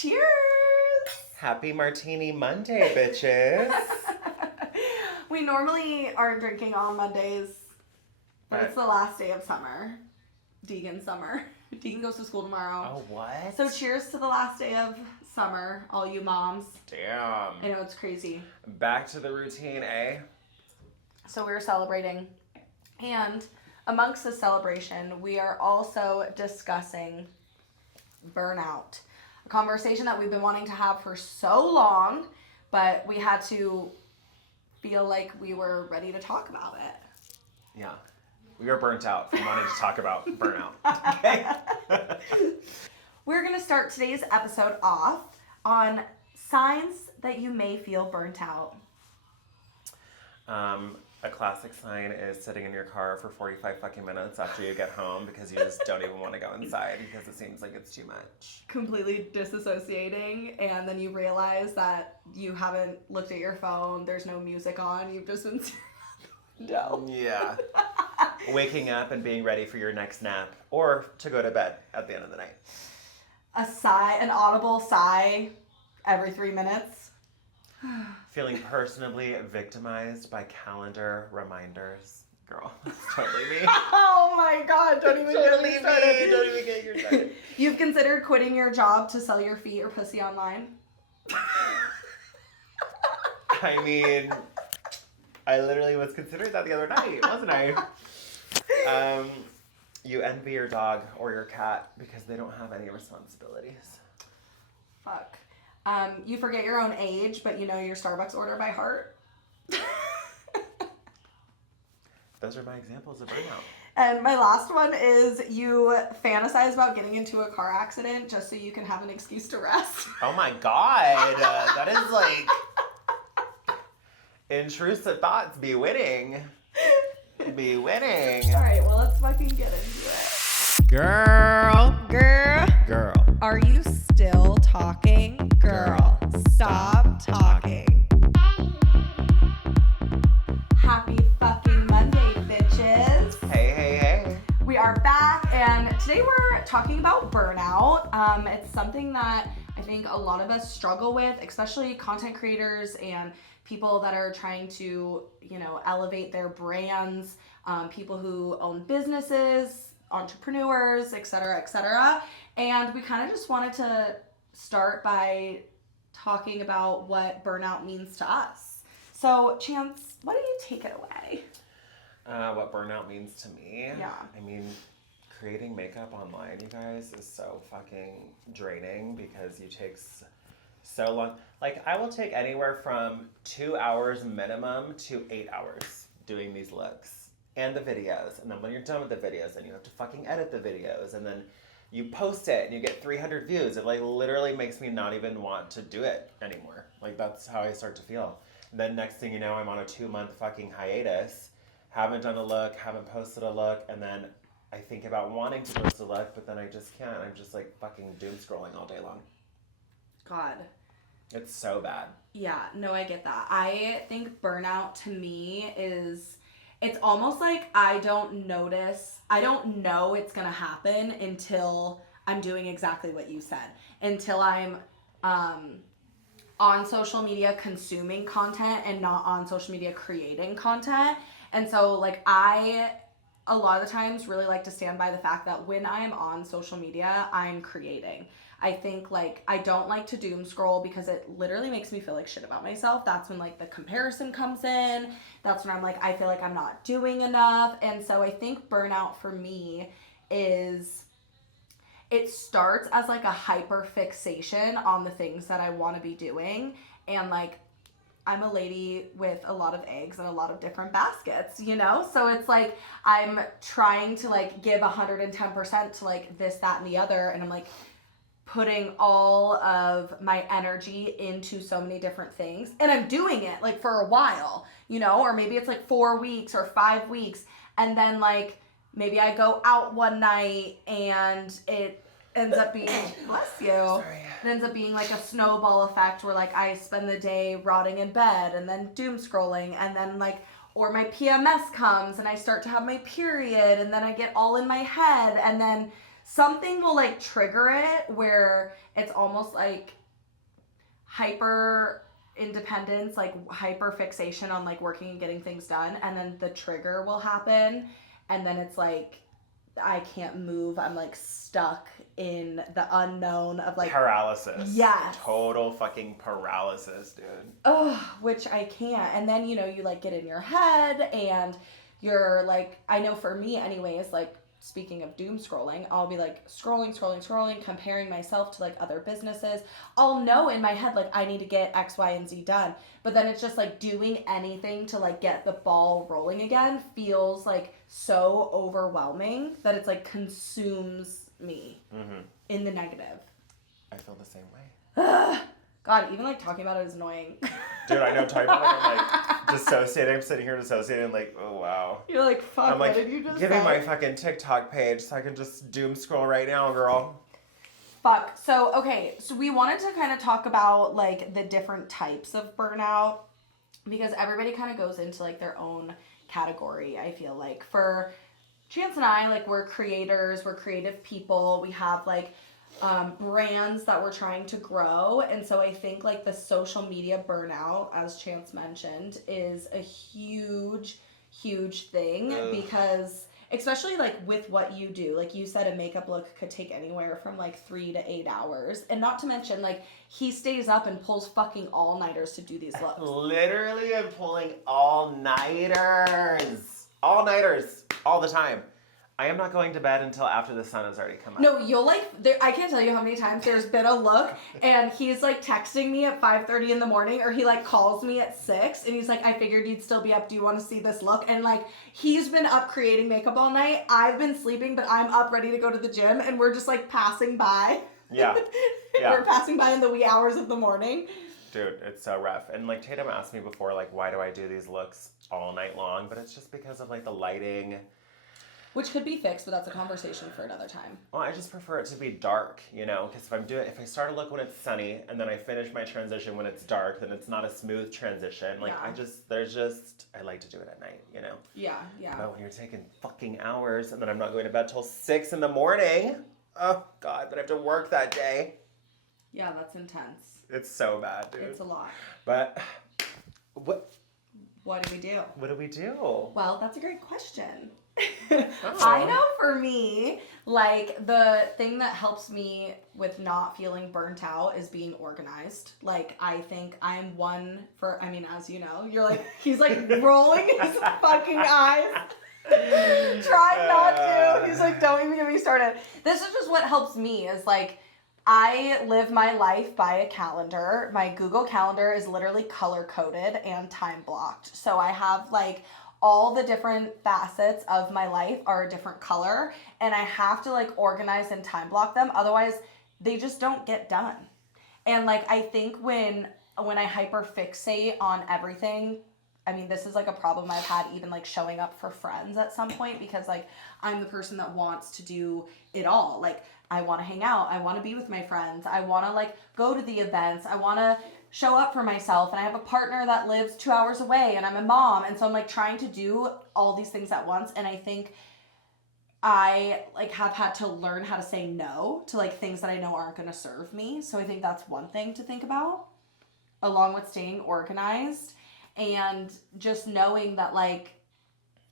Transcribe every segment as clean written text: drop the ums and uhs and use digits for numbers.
Cheers! Happy Martini Monday, bitches. We normally aren't drinking on Mondays, but it's the last day of summer. Deegan summer. Deegan goes to school tomorrow. Oh, what? So cheers to the last day of summer, all you moms. Damn. I know, it's crazy. Back to the routine, eh? So we're celebrating. And amongst the celebration, we are also discussing burnout. A conversation that we've been wanting to have for so long, but we had to feel like we were ready to talk about it. Yeah. We are burnt out from wanting to talk about burnout. Okay? We're going to start today's episode off on signs that you may feel burnt out. A classic sign is sitting in your car for 45 fucking minutes after you get home because you just don't even want to go inside because it seems like it's too much. Completely disassociating, and then you realize that you haven't looked at your phone, there's no music on, you've just been no. Yeah. Waking up and being ready for your next nap or to go to bed at the end of the night. A sigh, an audible sigh every 3 minutes. Feeling personally victimized by calendar reminders. Girl, that's totally me. Oh my god, don't even get me started. Don't even get your started. You've considered quitting your job to sell your feet or pussy online? I mean, I literally was considering that the other night, wasn't I? You envy your dog or your cat because they don't have any responsibilities. Fuck. You forget your own age, but you know your Starbucks order by heart. Those are my examples of burnout. And my last one is you fantasize about getting into a car accident just so you can have an excuse to rest. Oh my god, that is like intrusive thoughts. Be winning. Be winning. All right, well, let's fucking get into it. Girl. Are you still talking? Girl, stop talking. Happy fucking Monday, bitches. Hey. We are back, and today we're talking about burnout. It's something that I think a lot of us struggle with, especially content creators and people that are trying to, elevate their brands, people who own businesses, entrepreneurs, etc. And we kind of just wanted to start by talking about what burnout means to us. So, Chance, why don't you take it away? What burnout means to me? Yeah. I mean, creating makeup online, you guys, is so fucking draining because you take so long. Like, I will take anywhere from 2 hours minimum to 8 hours doing these looks and the videos. And then when you're done with the videos, then you have to fucking edit the videos. And then you post it and you get 300 views. It like literally makes me not even want to do it anymore. Like, that's how I start to feel. And then next thing you know, I'm on a 2-month fucking hiatus. Haven't done a look, haven't posted a look, and then I think about wanting to post a look, but then I just can't. I'm just like fucking doom scrolling all day long. God. It's so bad. Yeah, no, I get that. I think burnout to me it's almost like I don't know it's gonna happen until I'm doing exactly what you said. Until I'm on social media consuming content and not on social media creating content. And so like I a lot of the times really like to stand by the fact that when I am on social media, I'm creating. I think like I don't like to doom scroll because it literally makes me feel like shit about myself. That's when like the comparison comes in. That's when I'm like, I feel like I'm not doing enough. And so I think burnout for me is it starts as like a hyper fixation on the things that I want to be doing. And like I'm a lady with a lot of eggs and a lot of different baskets, So it's like I'm trying to like give 110% to like this, that, and the other. And I'm like putting all of my energy into so many different things. And I'm doing it like for a while, or maybe it's like 4 weeks or 5 weeks. And then like maybe I go out one night and it ends up being, bless you. Sorry. It ends up being like a snowball effect where like I spend the day rotting in bed and then doom scrolling and then like, or my PMS comes and I start to have my period and then I get all in my head and then something will like trigger it where it's almost like hyper independence, like hyper fixation on like working and getting things done, and then the trigger will happen, and then it's like I can't move. I'm like stuck in the unknown of like paralysis. Yes. Total fucking paralysis, dude. Ugh, which I can't. And then, you know, you like get in your head and you're like, I know for me anyways, like speaking of doom scrolling, I'll be like scrolling, comparing myself to like other businesses. I'll know in my head like I need to get X, Y, and Z done. But then it's just like doing anything to like get the ball rolling again feels like so overwhelming that it's like consumes me in the negative. I feel the same way. God, even like talking about it is annoying. Dude, I know, talking about it, I'm like dissociating. I'm sitting here dissociating, like, oh wow. You're like, fuck, I'm like, what did you just give me say? my fucking TikTok page so I can just doom scroll right now, girl. Fuck. So, okay, so we wanted to kind of talk about like the different types of burnout because everybody kind of goes into like their own category, I feel like. For Chance and I, like we're creators, we're creative people, we have like brands that we're trying to grow, and so I think like the social media burnout, as Chance mentioned, is a huge thing. Because especially like with what you do, like you said, a makeup look could take anywhere from like 3 to 8 hours, and not to mention like he stays up and pulls fucking all-nighters to do these looks. Literally, I'm pulling all-nighters all the time. I am not going to bed until after the sun has already come up. No, you'll like, I can't tell you how many times there's been a look and he's like texting me at 5:30 in the morning, or he like calls me at 6 and he's like, I figured you'd still be up. Do you want to see this look? And like, he's been up creating makeup all night. I've been sleeping, but I'm up ready to go to the gym, and we're just like passing by. Yeah. We're passing by in the wee hours of the morning. Dude, it's so rough. And like Tatum asked me before, like, why do I do these looks all night long? But it's just because of like the lighting. Which could be fixed, but that's a conversation for another time. Well, I just prefer it to be dark, you know, because if I start a look when it's sunny and then I finish my transition when it's dark, then it's not a smooth transition. Like, Yeah. I like to do it at night, you know? Yeah. But when you're taking fucking hours and then I'm not going to bed till 6 in the morning, oh God, then I have to work that day. Yeah, that's intense. It's so bad, dude. It's a lot. But what do we do? What do we do? Well, that's a great question. I know for me, like the thing that helps me with not feeling burnt out is being organized. Like I think I'm one for, I mean, as you know, you're like, he's like rolling his fucking eyes. Trying not to. He's like, don't even get me started. This is just what helps me is like, I live my life by a calendar. My Google Calendar is literally color coded and time blocked. So I have like all the different facets of my life are a different color, and I have to like organize and time block them. Otherwise, they just don't get done. And like I think when I hyper fixate on everything, I mean, this is like a problem I've had even like showing up for friends at some point, because like I'm the person that wants to do it all. Like I want to hang out, I want to be with my friends, I want to like go to the events, I want to show up for myself, and I have a partner that lives 2 hours away, and I'm a mom, and so I'm like trying to do all these things at once. And I think I like have had to learn how to say no to like things that I know aren't going to serve me. So I think that's one thing to think about, along with staying organized and just knowing that like,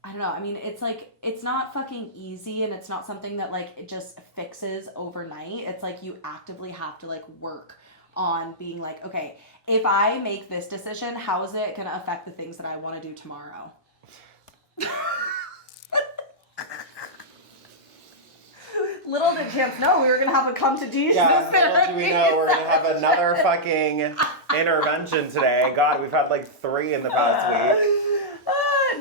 I don't know, I mean, it's like, it's not fucking easy, and it's not something that like it just fixes overnight. It's like you actively have to like work on being like, okay, if I make this decision, how is it going to affect the things that I want to do tomorrow? Little did Chance know we were going to have a come to Jesus therapy. Little do we know we're going to have another fucking intervention today. God, we've had like 3 in the past week.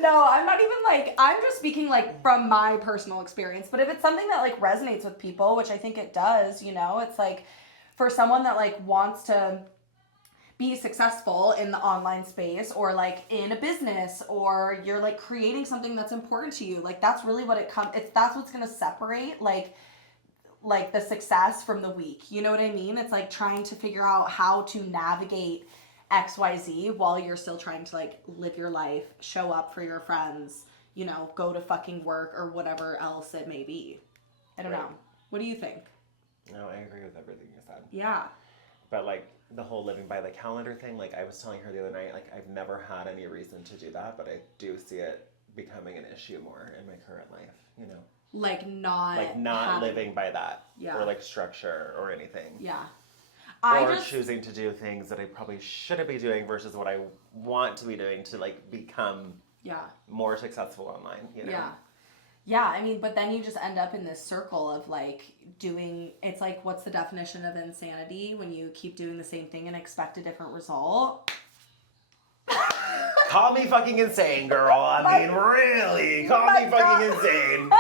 No, I'm not even like, I'm just speaking like from my personal experience. But if it's something that like resonates with people, which I think it does, you know, it's like for someone that like wants to be successful in the online space, or like in a business, or you're like creating something that's important to you, like that's really what that's what's going to separate like the success from the weak. You know what I mean? It's like trying to figure out how to navigate XYZ while you're still trying to like live your life, show up for your friends, you know, go to fucking work or whatever else it may be. I don't know. What do you think? No, I agree with everything you said. Yeah. But like the whole living by the calendar thing, like I was telling her the other night, like I've never had any reason to do that, but I do see it becoming an issue more in my current life, you know. Like not living by that. Yeah. Or like structure or anything. Yeah. Or choosing to do things that I probably shouldn't be doing versus what I want to be doing to like become more successful online, you know? Yeah. Yeah, I mean, but then you just end up in this circle of like it's like, what's the definition of insanity when you keep doing the same thing and expect a different result? Call me fucking insane, girl. I mean, really, call me fucking insane.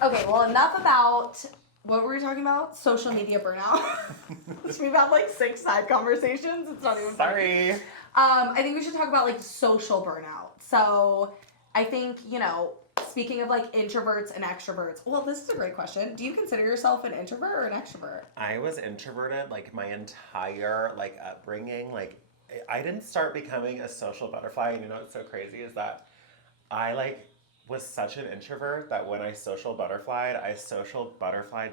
Okay, well, enough about, what were we talking about? Social media burnout. We've had like 6 side conversations. It's not even Sorry. funny. I think we should talk about like social burnout. So I think, you know, speaking of like introverts and extroverts, well, this is a great question. Do you consider yourself an introvert or an extrovert? I was introverted like my entire like upbringing. Like I didn't start becoming a social butterfly. And you know what's so crazy is that I like was such an introvert that when I social butterflied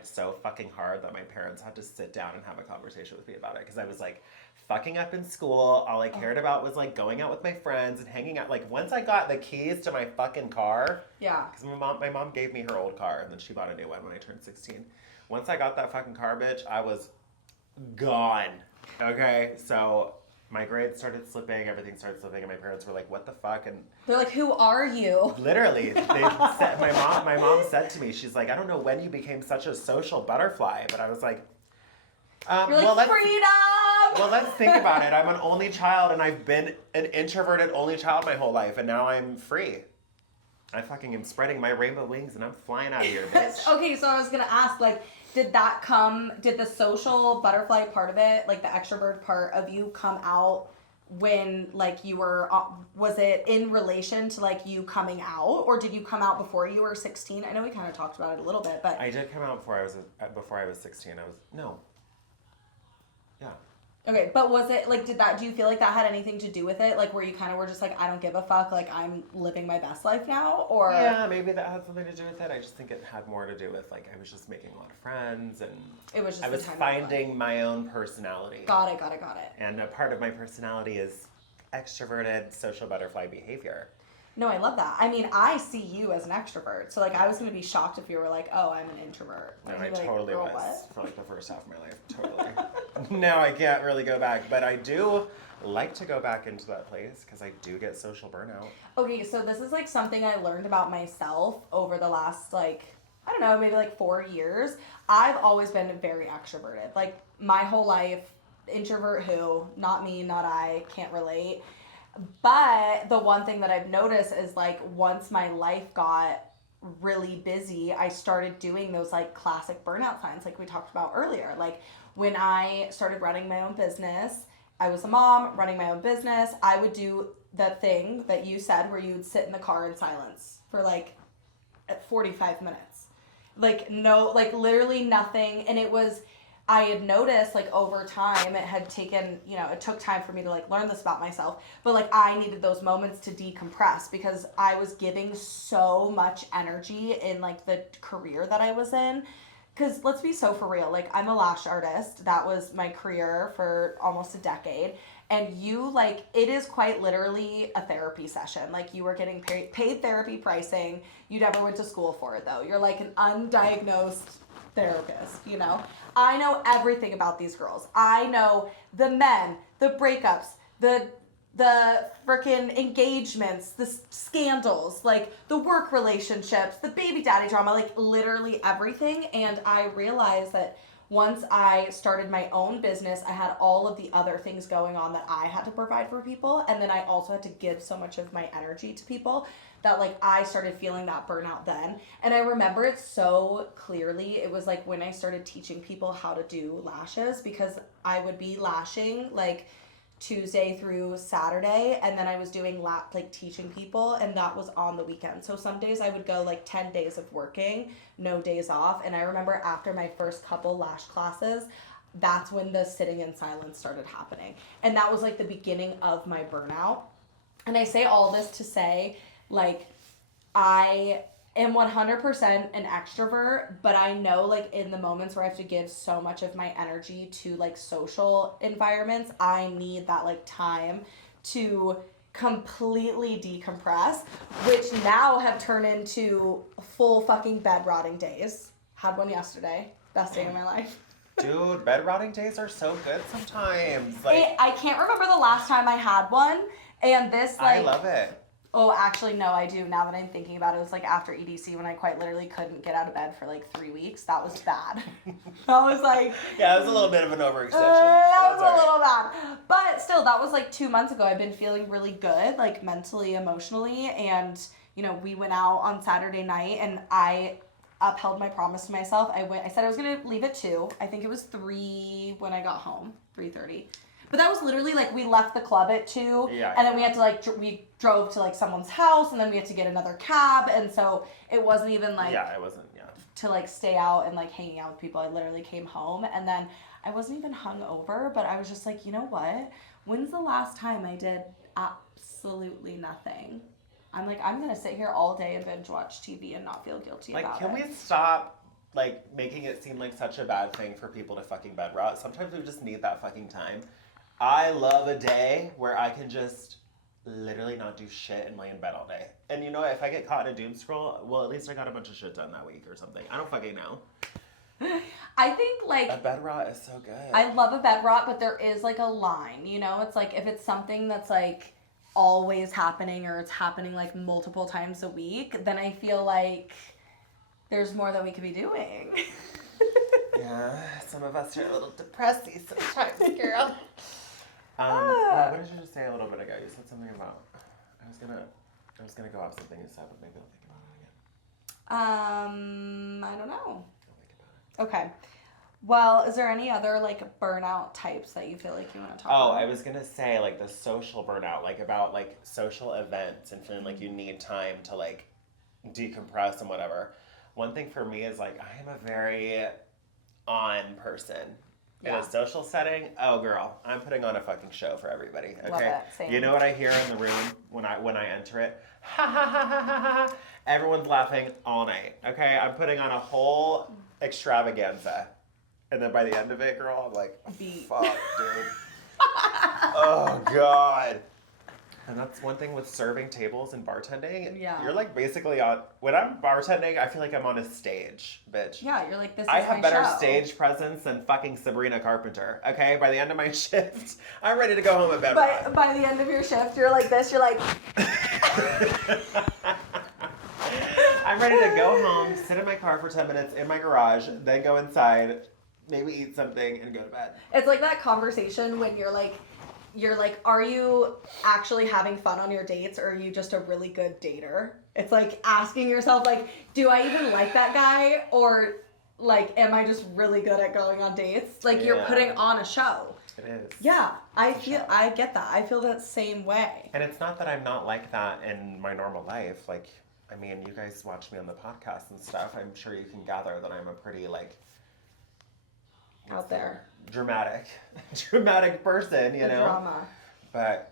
so fucking hard that my parents had to sit down and have a conversation with me about it because I was like fucking up in school. All I cared about was like going out with my friends and hanging out. Like once I got the keys to my fucking car, because my mom gave me her old car and then she bought a new one when I turned 16. Once I got that fucking car, bitch, I was gone. Okay, so my grades started slipping, everything started slipping, and my parents were like, "What the fuck?" And they're like, "Who are you?" Literally, they said, my mom said to me, she's like, "I don't know when you became such a social butterfly," but I was like, You're like, freedom! Well, let's think about it. I'm an only child, and I've been an introverted only child my whole life, and now I'm free. I fucking am spreading my rainbow wings, and I'm flying out of here, bitch. Okay, so I was gonna ask, like, did the social butterfly part of it, like the extrovert part of you come out when, like, you were, was it in relation to, like, you coming out, or did you come out before you were 16? I know we kind of talked about it a little bit, but... I did come out before I was 16. Yeah. Okay, but was it, like, do you feel like that had anything to do with it? Like, where you kind of were just like, I don't give a fuck, like, I'm living my best life now, or... Yeah, maybe that had something to do with it. I just think it had more to do with, like, I was just making a lot of friends, and it was just I was finding my own personality. Got it. And a part of my personality is extroverted social butterfly behavior. No, I love that. I mean, I see you as an extrovert. So, like, I was going to be shocked if you were like, oh, I'm an introvert. No, I totally was. What? For, like, the first half of my life. Totally. Now I can't really go back. But I do like to go back into that place because I do get social burnout. Okay, so this is, like, something I learned about myself over the last, like, I don't know, maybe, like, 4 years. I've always been very extroverted. Like, my whole life, introvert who? Not me, not I, can't relate. But the one thing that I've noticed is, like, once my life got really busy, I started doing those, like, classic burnout signs like we talked about earlier. Like, when I started running my own business, I was a mom running my own business, I would do the thing that you said where you would sit in the car in silence for, like, 45 minutes. Like, no, like, literally nothing. And I had noticed, like, over time, it had taken, you know, it took time for me to, like, learn this about myself, but, like, I needed those moments to decompress because I was giving so much energy in, like, the career that I was in. Because let's be so for real, like, I'm a lash artist. That was my career for almost a decade. And you, like, it is quite literally a therapy session. Like, you were getting paid therapy pricing. You never went to school for it, though. You're, like, an undiagnosed therapist, you know? I know everything about these girls. I know the men, the breakups, the freaking engagements, the scandals, like the work relationships, the baby daddy drama, like literally everything. And I realized that once I started my own business, I had all of the other things going on that I had to provide for people. And then I also had to give so much of my energy to people that, like, I started feeling that burnout then. And I remember it so clearly. It was like when I started teaching people how to do lashes, because I would be lashing like Tuesday through Saturday, and then I was doing like teaching people, and that was on the weekend. So some days I would go like 10 days of working, no days off. And I remember after my first couple lash classes, that's when the sitting in silence started happening. And that was like the beginning of my burnout. And I say all this to say, like, I am 100% an extrovert, but I know like in the moments where I have to give so much of my energy to like social environments, I need that like time to completely decompress, which now have turned into full fucking bed rotting days. Had one yesterday. Best day of my life. Dude, bed rotting days are so good sometimes. Like, I can't remember the last time I had one, and this like I love it. Oh, actually, no, I do. Now that I'm thinking about it, it was like after EDC when I quite literally couldn't get out of bed for like 3 weeks. That was bad. I was like... Yeah, it was a little bit of an overextension. That was a little bad. But still, that was like 2 months ago. I've been feeling really good, like mentally, emotionally. And, you know, we went out on Saturday night and I upheld my promise to myself. I said I was going to leave at 2. I think it was 3 when I got home, 3:30. But that was literally like we left the club at 2, and then we had to like we drove to like someone's house, and then we had to get another cab, and so it wasn't even like it wasn't to like stay out and like hanging out with people. I literally came home, and then I wasn't even hungover, but I was just like, you know what? When's the last time I did absolutely nothing? I'm like, I'm gonna sit here all day and binge watch TV and not feel guilty about it. Like, can we stop like making it seem like such a bad thing for people to fucking bed rot? Sometimes we just need that fucking time. I love a day where I can just literally not do shit and lay in bed all day. And you know what? If I get caught in a doom scroll, well, at least I got a bunch of shit done that week or something. I don't fucking know. I think like a bed rot is so good. I love a bed rot, but there is like a line, you know? It's like if it's something that's like always happening or it's happening like multiple times a week, then I feel like there's more that we could be doing. Yeah, some of us are a little depressy sometimes, girl. What did you just say a little bit ago? You said something about I was gonna go off something you said, but maybe I'll think about it again. I don't know. I'll think about it. Okay. Well, is there any other like burnout types that you feel like you want to talk about? I was gonna say like the social burnout, like about like social events and feeling like you need time to like decompress and whatever. One thing for me is like I am a very on person. In a social setting, oh girl, I'm putting on a fucking show for everybody. Okay, love it. Same. You know what I hear in the room when I enter it? Ha ha ha ha ha ha! Everyone's laughing all night. Okay, I'm putting on a whole extravaganza, and then by the end of it, girl, I'm like, fuck, dude. Oh god. And that's one thing with serving tables and bartending. Yeah. You're like basically on, when I'm bartending, I feel like I'm on a stage, bitch. Yeah, you're like, this is I have my better show. stage presence than fucking Sabrina Carpenter. Okay? By the end of my shift, I'm ready to go home in bed. By the end of your shift, you're like this, you're like... I'm ready to go home, sit in my car for 10 minutes in my garage, then go inside, maybe eat something, and go to bed. It's like that conversation when you're like, are you actually having fun on your dates or are you just a really good dater? It's like asking yourself, like, do I even like that guy? Or like, am I just really good at going on dates? Like you're putting on a show. It is. Yeah, I get that. I feel that same way. And it's not that I'm not like that in my normal life. Like, I mean, you guys watch me on the podcast and stuff. I'm sure you can gather that I'm a pretty like out there. Dramatic person, you know. Drama.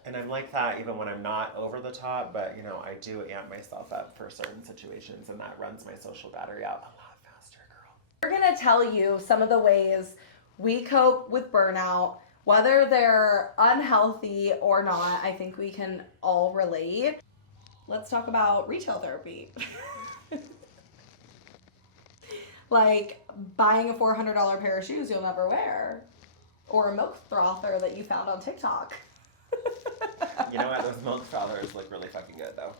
And I'm like that even when I'm not over the top, but you know, I do amp myself up for certain situations and that runs my social battery out a lot faster, girl. We're gonna tell you some of the ways we cope with burnout, whether they're unhealthy or not. I think we can all relate. Let's talk about retail therapy. Like buying a $400 pair of shoes you'll never wear, or a milk frother that you found on TikTok. You know what? Those milk frothers look really fucking good though.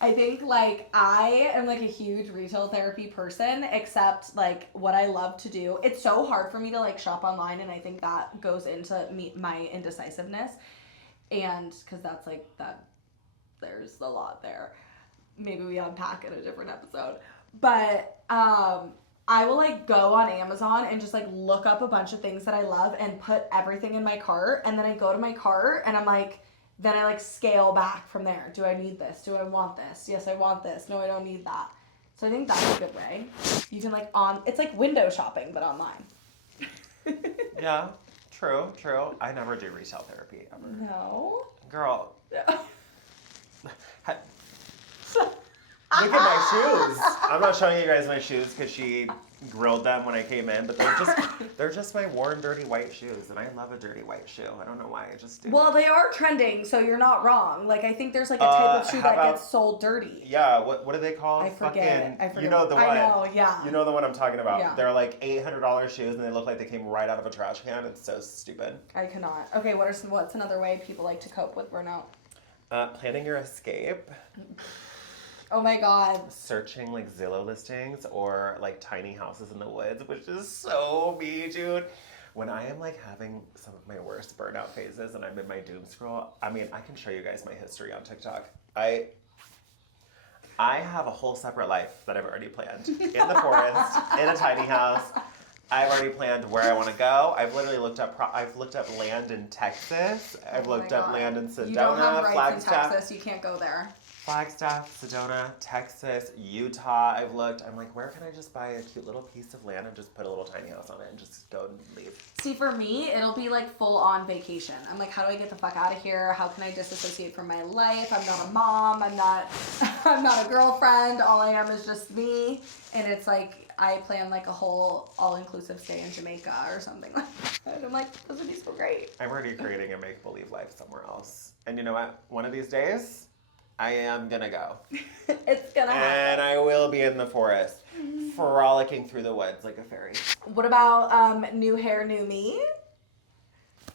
I think like I am like a huge retail therapy person, except like what I love to do. It's so hard for me to like shop online, and I think that goes into my indecisiveness, and because that's like that. There's a lot there. Maybe we unpack in a different episode. But I will like go on Amazon and just like look up a bunch of things that I love and put everything in my cart. And then I go to my cart and I'm like, then I like scale back from there. Do I need this? Do I want this? Yes, I want this. No, I don't need that. So I think that's a good way. You can like it's like window shopping, but online. Yeah, true. I never do retail therapy ever. No. Girl. Yeah. Look at my shoes. I'm not showing you guys my shoes because she grilled them when I came in, but they're just my worn, dirty white shoes, and I love a dirty white shoe. I don't know why, I just do. Well, they are trending, so you're not wrong. Like, I think there's like a type of shoe that gets sold dirty. Yeah, what do they call? I forget. You know the one. I know, yeah. You know the one I'm talking about. Yeah. They're like $800 shoes, and they look like they came right out of a trash can. It's so stupid. I cannot. Okay, what's another way people like to cope with burnout? Planning your escape. Oh my God. Searching like Zillow listings or like tiny houses in the woods, which is so me, dude. When I am like having some of my worst burnout phases and I'm in my doom scroll, I mean, I can show you guys my history on TikTok. I have a whole separate life that I've already planned. In the forest, in a tiny house. I've already planned where I want to go. I've literally looked up land in Texas. I've looked up land in Sedona, you don't have rights Flagstaff. in Texas, you can't go there. Flagstaff, Sedona, Texas, Utah. I've looked. I'm like, where can I just buy a cute little piece of land and just put a little tiny house on it and just go and leave? See, for me, it'll be like full on vacation. I'm like, how do I get the fuck out of here? How can I disassociate from my life? I'm not a mom. I'm not a girlfriend. All I am is just me. And it's like, I plan like a whole all-inclusive stay in Jamaica or something like that. And I'm like, this would be so great. I'm already creating a make-believe life somewhere else. And you know what? One of these days, I am gonna go. It's gonna happen. And I will be in the forest, frolicking through the woods like a fairy. What about new hair, new me?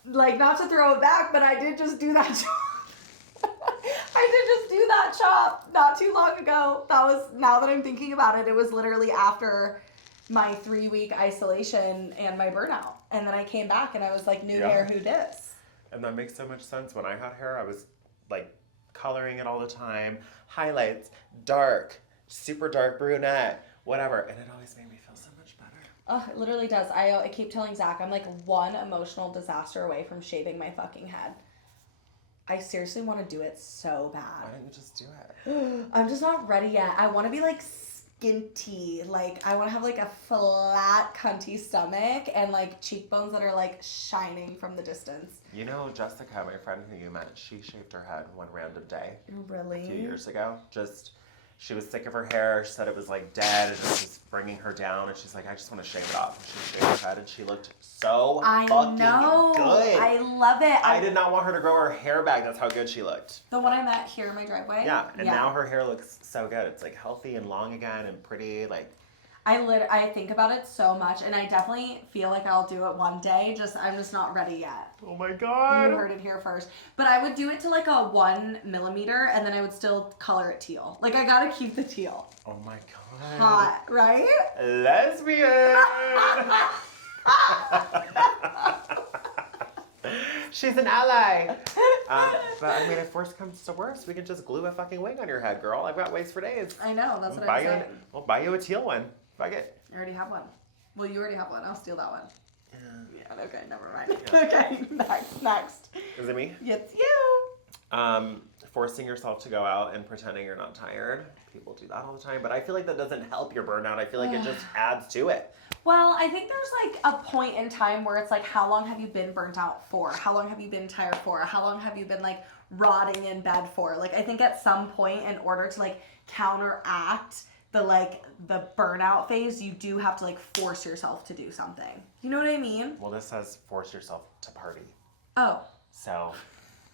Like, not to throw it back, but I did just do that chop. I did just do that chop not too long ago. That was, now that I'm thinking about it, it was literally after my 3-week isolation and my burnout. And then I came back and I was like, new hair, who dis? And that makes so much sense. When I had hair, I was like coloring it all the time. Highlights, dark, super dark brunette, whatever. And it always made me feel so much better. Oh, it literally does. I keep telling Zach, I'm like one emotional disaster away from shaving my fucking head. I seriously want to do it so bad. Why don't you just do it? I'm just not ready yet. I want to be like skinty. Like, I want to have like a flat, cunty stomach and like cheekbones that are like shining from the distance. You know, Jessica, my friend who you met, she shaved her head one random day. Really? A few years ago. She was sick of her hair. She said it was like dead. It was just bringing her down. And she's like, I just want to shave it off. And she shaved her head and she looked so fucking good. I love it. I did not want her to grow her hair back. That's how good she looked. The one I met here in my driveway? Yeah. And now her hair looks so good. It's like healthy and long again and pretty. Like, I think about it so much, and I definitely feel like I'll do it one day. I'm just not ready yet. oh my God. You heard it here first. But I would do it to like a 1 millimeter, and then I would still color it teal. Like, I gotta keep the teal. Oh my God. Hot, right? Lesbian. She's an ally. But I mean, if worse comes to worse, we can just glue a fucking wig on your head, girl. I've got wigs for days. I know, that's what I'm saying. We'll buy you a teal one. Fuck it. I already have one. Well, you already have one. I'll steal that one. Yeah. Yeah, okay, never mind. Yeah. Okay, next. Is it me? It's you. Forcing yourself to go out and pretending you're not tired. People do that all the time, but I feel like that doesn't help your burnout. I feel like it just adds to it. Well, I think there's like a point in time where it's like, how long have you been burnt out for? How long have you been tired for? How long have you been like rotting in bed for? Like, I think at some point, in order to like counteract the burnout phase, you do have to like force yourself to do something. You know what I mean? Well, this says force yourself to party. Oh. So,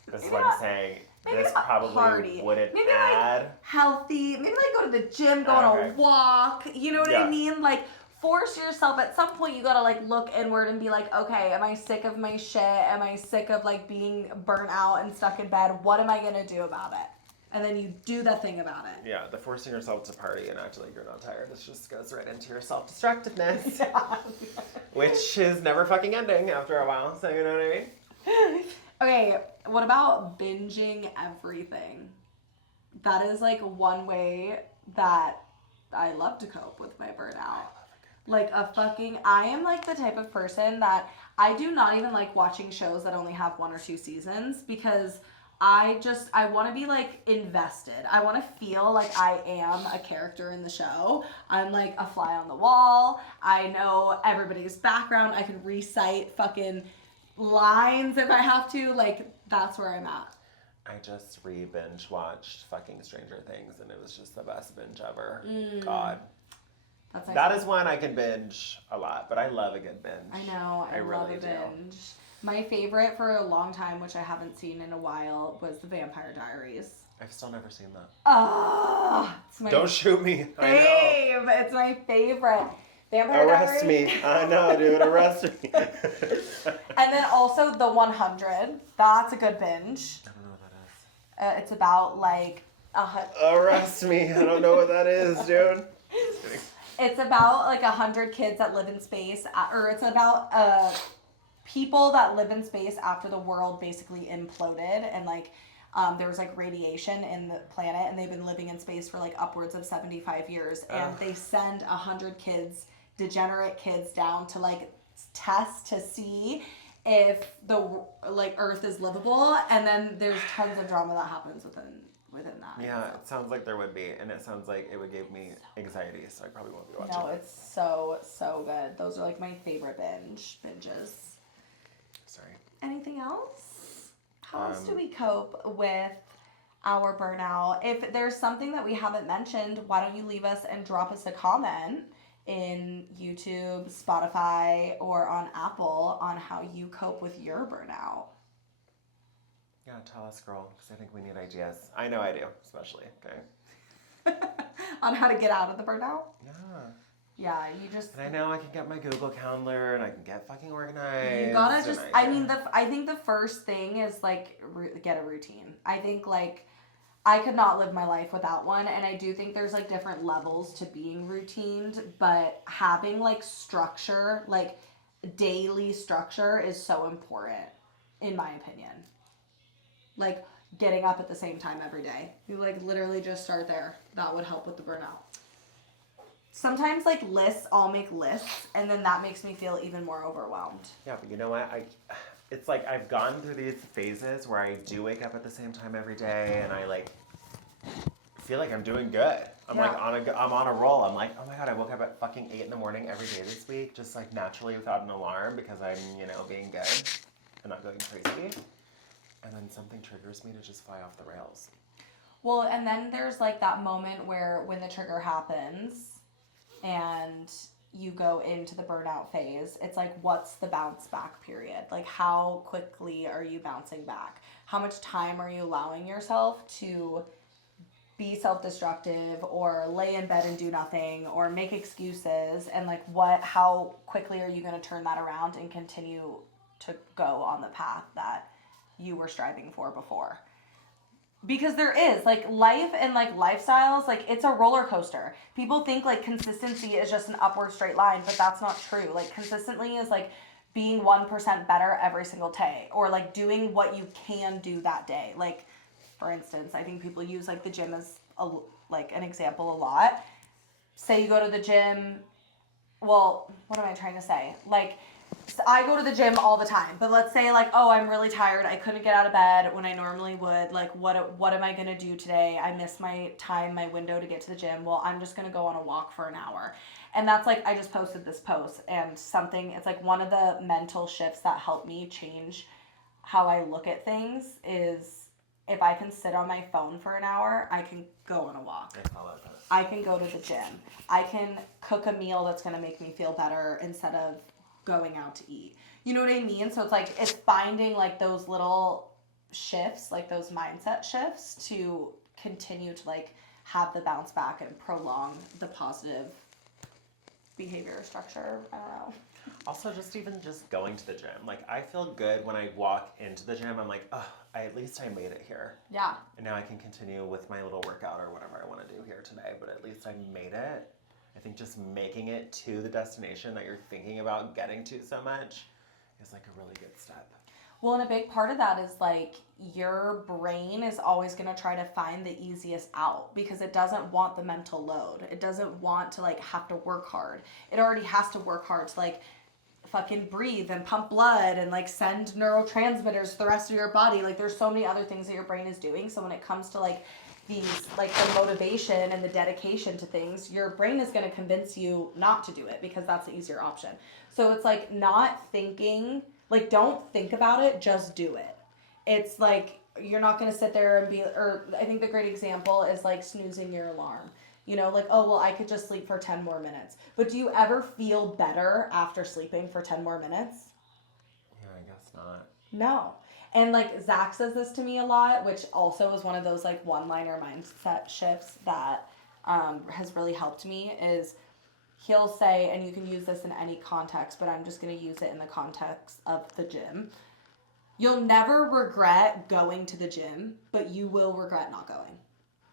this is Maybe what I'm saying. This probably party. wouldn't maybe add. Like healthy. Maybe like go to the gym, go on a walk. You know what I mean? Like, force yourself. At some point, you gotta like look inward and be like, okay, am I sick of my shit? Am I sick of like being burnt out and stuck in bed? What am I gonna do about it? And then you do the thing about it. Yeah, the forcing yourself to party and act like you're not tired. This just goes right into your self-destructiveness. Yeah. Which is never fucking ending after a while, so you know what I mean? Okay, what about binging everything? That is like one way that I love to cope with my burnout. Like I am like the type of person that I do not even like watching shows that only have 1 or 2 seasons, because I want to be like invested. I want to feel like I am a character in the show. I'm like a fly on the wall. I know everybody's background. I can recite fucking lines if I have to. Like, that's where I'm at. I just re-binge watched fucking Stranger Things, and it was just the best binge ever. God. That is one I can binge a lot, but I love a good binge. I know, I love really a binge. My favorite for a long time, which I haven't seen in a while, was The Vampire Diaries. I've still never seen that. It's my Don't shoot me. fave. It's my favorite. Vampire Arrest Diaries. me. I know, dude. Arrest me. And then also The 100. That's a good binge. I don't know what that is. It's about like Arrest me. I don't know what that is, dude. It's about like 100 kids that live in space, or it's about people that live in space after the world basically imploded, and like there was like radiation in the planet, and they've been living in space for like upwards of 75 years, and they send 100 kids, degenerate kids, down to like test to see if the like Earth is livable, and then there's tons of drama that happens within that. Yeah, it sounds like there would be, and it sounds like it would give me anxiety, so I probably won't be watching No, it's so good. Those are like my favorite binges. Sorry. Anything else? How else do we cope with our burnout? If there's something that we haven't mentioned, why don't you leave us and drop us a comment in YouTube, Spotify, or on Apple on how you cope with your burnout. Yeah, tell us, girl, because I think we need ideas. I know I do, especially, okay? On how to get out of the burnout? Yeah. Yeah, you just... And I know I can get my Google Calendar, and I can get fucking organized. You gotta just... I think the first thing is, like, get a routine. I think, like, I could not live my life without one, and I do think there's, like, different levels to being routined, but having, like, structure, like, daily structure is so important, in my opinion. Like, getting up at the same time every day. You, like, literally just start there. That would help with the burnout. Sometimes, like, I'll make lists, and then that makes me feel even more overwhelmed. Yeah, but you know what? It's like I've gone through these phases where I do wake up at the same time every day, and I, like, feel like I'm doing good. I'm on a roll. I'm like, oh my God, I woke up at fucking 8 in the morning every day this week, just, like, naturally without an alarm because I'm, being good and not going crazy. And then something triggers me to just fly off the rails. Well, and then there's, like, that moment where when the trigger happens and you go into the burnout phase, it's like, what's the bounce back period? Like, how quickly are you bouncing back? How much time are you allowing yourself to be self-destructive or lay in bed and do nothing or make excuses? And, like, how quickly are you going to turn that around and continue to go on the path that you were striving for before? Because there is, like, life and, like, lifestyles, like, it's a roller coaster. People think, like, consistency is just an upward straight line, but that's not true. Like, consistently is, like, being 1% better every single day, or, like, doing what you can do that day. Like, for instance, I think people use, like, the gym as, an example a lot. Say you go to the gym, well, what am I trying to say? Like, I go to the gym all the time, but let's say, like, oh, I'm really tired. I couldn't get out of bed when I normally would. Like, what am I going to do today? I missed my window to get to the gym. Well, I'm just going to go on a walk for an hour. And that's, like, I just posted this post, and it's like one of the mental shifts that helped me change how I look at things is if I can sit on my phone for an hour, I can go on a walk. I can go to the gym. I can cook a meal that's going to make me feel better instead of going out to eat. You know what I mean? So it's like, it's finding, like, those little shifts, like those mindset shifts to continue to, like, have the bounce back and prolong the positive behavior structure. I don't know. Also, just going to the gym. Like, I feel good when I walk into the gym. I'm like, oh, at least I made it here. Yeah. And now I can continue with my little workout or whatever I want to do here today, but at least I made it. I think just making it to the destination that you're thinking about getting to so much is, like, a really good step. Well, and a big part of that is, like, your brain is always going to try to find the easiest out because it doesn't want the mental load. It doesn't want to, like, have to work hard. It already has to work hard to, like, fucking breathe and pump blood and, like, send neurotransmitters to the rest of your body. Like, there's so many other things that your brain is doing. So when it comes to, like, these, like, the motivation and the dedication to things, your brain is going to convince you not to do it because that's the easier option. So it's like not thinking, like, don't think about it, just do it. It's like you're not going to sit there and be, or I think the great example is like snoozing your alarm. You know, like, oh, well, I could just sleep for 10 more minutes. But do you ever feel better after sleeping for 10 more minutes? Yeah, I guess not. No. And like Zach says this to me a lot, which also is one of those like one-liner mindset shifts that has really helped me, is he'll say, and you can use this in any context, but I'm just going to use it in the context of the gym. You'll never regret going to the gym, but you will regret not going.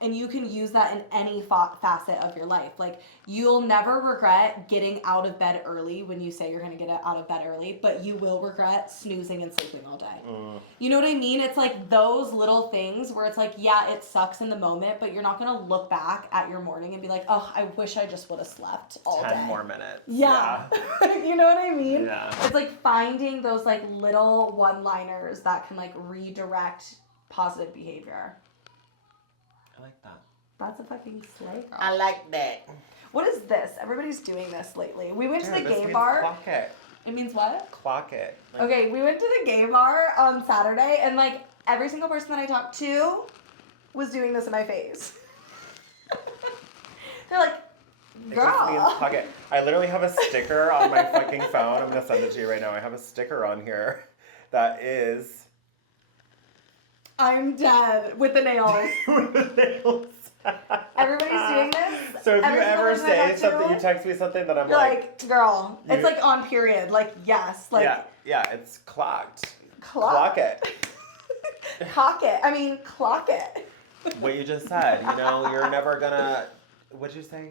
And you can use that in any facet of your life. Like, you'll never regret getting out of bed early when you say you're going to get out of bed early, but you will regret snoozing and sleeping all day. You know what I mean? It's like those little things where it's like, yeah, it sucks in the moment, but you're not going to look back at your morning and be like, oh, I wish I just would have slept all 10 day. more minutes. Yeah. You know what I mean? Yeah. It's like finding those like little one-liners that can like redirect positive behavior. I like that. That's a fucking slay girl. I like that. What is this? Everybody's doing this lately. We went to the this gay means bar. Clock it. It means what? Clock it. Like, Okay, we went to the gay bar on Saturday, and like every single person that I talked to was doing this in my face. They're like, girl. It just means clock it. I literally have a sticker on my fucking phone. I'm gonna send it to you right now. I have a sticker on here that is I'm dead with the nails. with the nails. Everybody's doing this. So if Every you single ever person I say talk something, to, you text me something that I'm you're like, girl, it's you- like on period. Like, yes. Like, yeah, it's clocked. Clock it. Cock it. I mean, clock it. What you just said, you know, you're never gonna, what'd you say?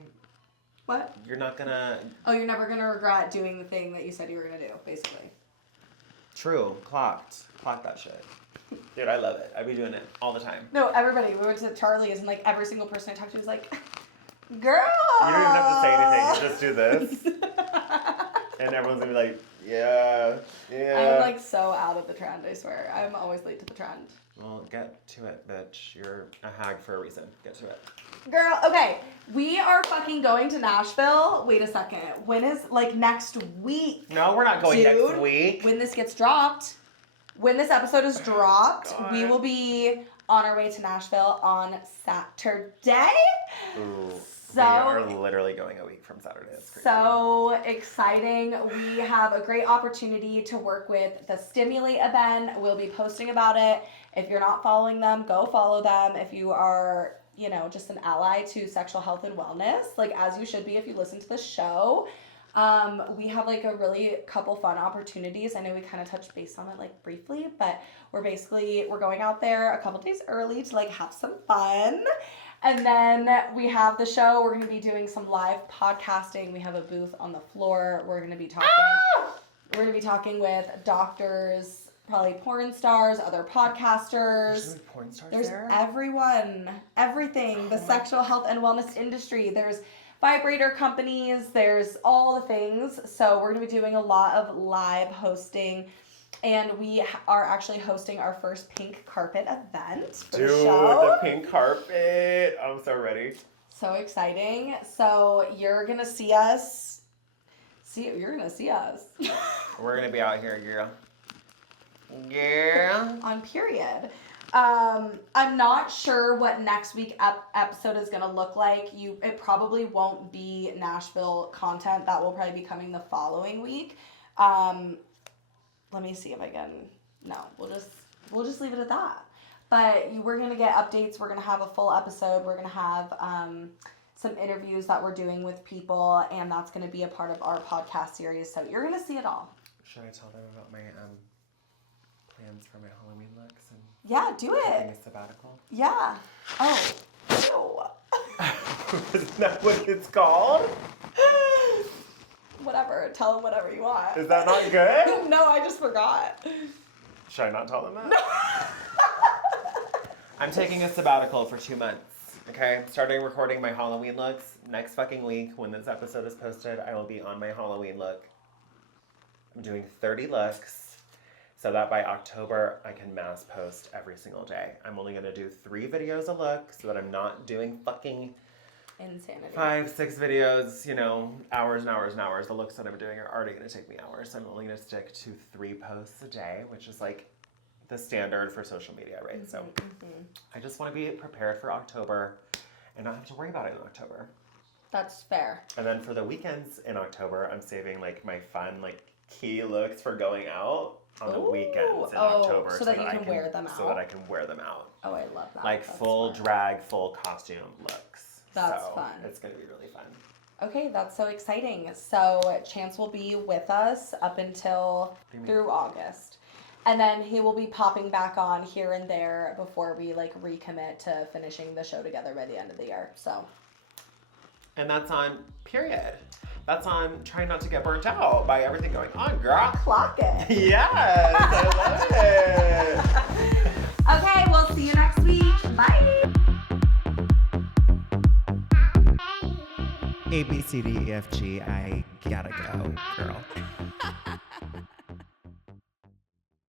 What? You're not gonna, Oh, you're never going to regret doing the thing that you said you were going to do, basically. true, clocked. Clock that shit. Dude, I love it. I be doing it all the time. No, everybody. We went to Charlie's, and like every single person I talked to was like, girl. You don't even have to say anything. You just do this. And everyone's gonna be like, yeah. I'm like so out of the trend, I swear. I'm always late to the trend. Well, get to it, bitch. You're a hag for a reason. Get to it. Girl, okay. We are fucking going to Nashville. Wait a second. When is, like, next week? No, we're not going Dude, next week. When this gets dropped, when this episode is dropped, God. we will be on our way to Nashville on Saturday. Ooh, So- we are literally going a week from Saturday. It's crazy. So exciting. We have a great opportunity to work with the Stimulate event. We'll be posting about it. If you're not following them, go follow them. If you are, you know, just an ally to sexual health and wellness, like as you should be if you listen to the show. We have like a really couple fun opportunities. I know we kind of touched base on it like briefly, but we're going out there a couple days early to like have some fun. And then we have the show. We're going to be doing some live podcasting. We have a booth on the floor. We're going to be talking. We're going to be talking with doctors, probably porn stars, other podcasters. There's porn stars There's there? everyone, everything. The sexual health and wellness industry. There's vibrator companies. There's all the things. So we're going to be doing a lot of live hosting. And we are actually hosting our first pink carpet event for the show. The pink carpet. I'm so ready. So exciting. So you're going to see us. You're going to see us. We're going to be out here, girl. Yeah. On period. I'm not sure what next week episode is going to look like. It probably won't be Nashville content. That will probably be coming the following week. Let me see if I can. No, we'll just leave it at that. But we're gonna get updates. We're gonna have a full episode. We're gonna have some interviews that we're doing with people, and that's gonna be a part of our podcast series. So you're gonna see it all. Should I tell them about my plans for my Halloween looks and Yeah, do taking it. a sabbatical? Yeah. Oh. Ew. Isn't that what it's called? Whatever. Tell them whatever you want. Is that not good? No, I just forgot. Should I not tell them that? I'm taking a sabbatical for 2 months. Okay, starting recording my Halloween looks next fucking week. When this episode is posted, I will be on my Halloween look. I'm doing 30 looks so that by October I can mass post every single day. I'm only gonna do 3 videos a look so that I'm not doing fucking Insanity. 5, 6 videos, you know, hours and hours and hours. The looks that I'm doing are already gonna take me hours. So I'm only gonna stick to 3 posts a day, which is like the standard for social media, right? So I just want to be prepared for October and not have to worry about it in October. That's fair. And then for the weekends in October, I'm saving like my fun like key looks for going out on the weekends in October. So that you can wear them out. So that I can wear them out. Oh, I love that. Like That's full smart. drag, full costume looks. That's so fun. It's going to be really fun. Okay, that's so exciting. So Chance will be with us up until through August. And then he will be popping back on here and there before we like recommit to finishing the show together by the end of the year. So. And that's on period. That's on trying not to get burnt out by everything going on, girl. Clock it. Yes, I love it. Okay, we'll see you next week. Bye. A, B, C, D, E, F, G, I gotta go, girl.